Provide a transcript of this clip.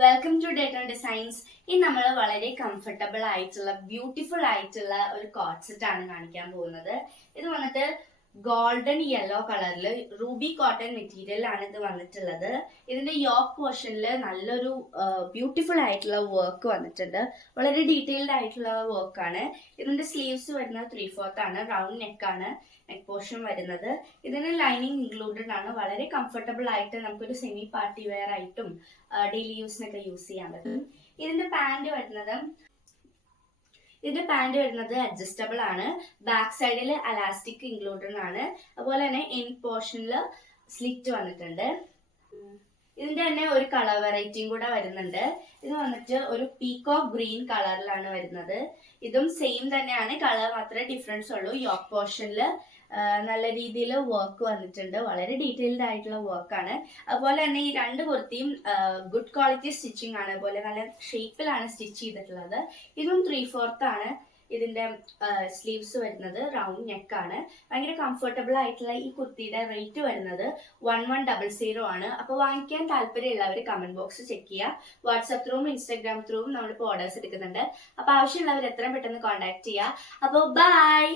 Welcome to data designs. ഇന്ന് നമ്മൾ വളരെ കംഫർട്ടബിൾ ആയിട്ടുള്ള ബ്യൂട്ടിഫുൾ ആയിട്ടുള്ള ഒരു കോട്ട് സെറ്റ് ആണ് കാണിക്കാൻ പോകുന്നത്. ഇത് വന്നിട്ട് ഗോൾഡൻ യെല്ലോ കളറിൽ റൂബി കോട്ടൺ മെറ്റീരിയൽ ആണ് ഇത് വന്നിട്ടുള്ളത്. ഇതിന്റെ യോക്ക് പോർഷനിൽ നല്ലൊരു ബ്യൂട്ടിഫുൾ ആയിട്ടുള്ള വർക്ക് വന്നിട്ടുണ്ട്. വളരെ ഡീറ്റെയിൽഡ് ആയിട്ടുള്ള വർക്കാണ്. ഇതിന്റെ സ്ലീവ്സ് വരുന്നത് 3/4 ആണ്. റൗണ്ട് നെക്കാണ് നെക്ക് പോർഷൻ വരുന്നത്. ഇതിന് ലൈനിങ് ഇൻക്ലൂഡഡ് ആണ്. വളരെ കംഫർട്ടബിൾ ആയിട്ട് നമുക്കൊരു സെമി പാർട്ടി വെയർ ആയിട്ടും ഡെയിലി യൂസിനൊക്കെ യൂസ് ചെയ്യാൻ പറ്റും. ഇതിന്റെ പാന്റ് വരുന്നത് അഡ്ജസ്റ്റബിൾ ആണ്. ബാക്ക് സൈഡിൽ അലാസ്റ്റിക് ഇൻക്ലൂഡഡ് ആണ്. അതുപോലെ തന്നെ എൻഡ് പോർഷനിൽ സ്ലിറ്റ് വന്നിട്ടുണ്ട്. ഇതിന്റെ തന്നെ ഒരു കളർ വെറൈറ്റിയും കൂടെ വരുന്നുണ്ട്. ഇത് വന്നിട്ട് ഒരു പീകോക്ക് ഗ്രീൻ കളറിലാണ് വരുന്നത്. ഇതും സെയിം തന്നെയാണ്, കളർ മാത്രമേ ഡിഫറൻസ് ഉള്ളൂ. യോക്ക് പോർഷനിൽ നല്ല രീതിയിൽ വർക്ക് വന്നിട്ടുണ്ട്. വളരെ ഡീറ്റെയിൽഡ് ആയിട്ടുള്ള വർക്കാണ്. അതുപോലെ തന്നെ ഈ രണ്ട് കുർത്തിയും ഗുഡ് ക്വാളിറ്റി സ്റ്റിച്ചിങ് ആണ്. അതുപോലെ നല്ല ഷേപ്പിലാണ് സ്റ്റിച്ച് ചെയ്തിട്ടുള്ളത്. ഇതും 3/4 ആണ്. ഇതിന്റെ സ്ലീവ്സ് വരുന്നത് റൗണ്ട് നെക്കാണ്. ഭയങ്കര കംഫർട്ടബിൾ ആയിട്ടുള്ള ഈ കുർത്തിയുടെ റേറ്റ് വരുന്നത് 1100 ആണ്. അപ്പോൾ വാങ്ങിക്കാൻ താല്പര്യമുള്ളവർ കമന്റ് ബോക്സ് ചെക്ക് ചെയ്യുക. വാട്സ്ആപ്പ് ത്രൂവും ഇൻസ്റ്റാഗ്രാം ത്രൂവും നമ്മളിപ്പോൾ ഓർഡേഴ്സ് എടുക്കുന്നുണ്ട്. അപ്പോൾ ആവശ്യമുള്ളവർ എത്രയും പെട്ടെന്ന് കോൺടാക്ട് ചെയ്യുക. അപ്പോൾ ബൈ.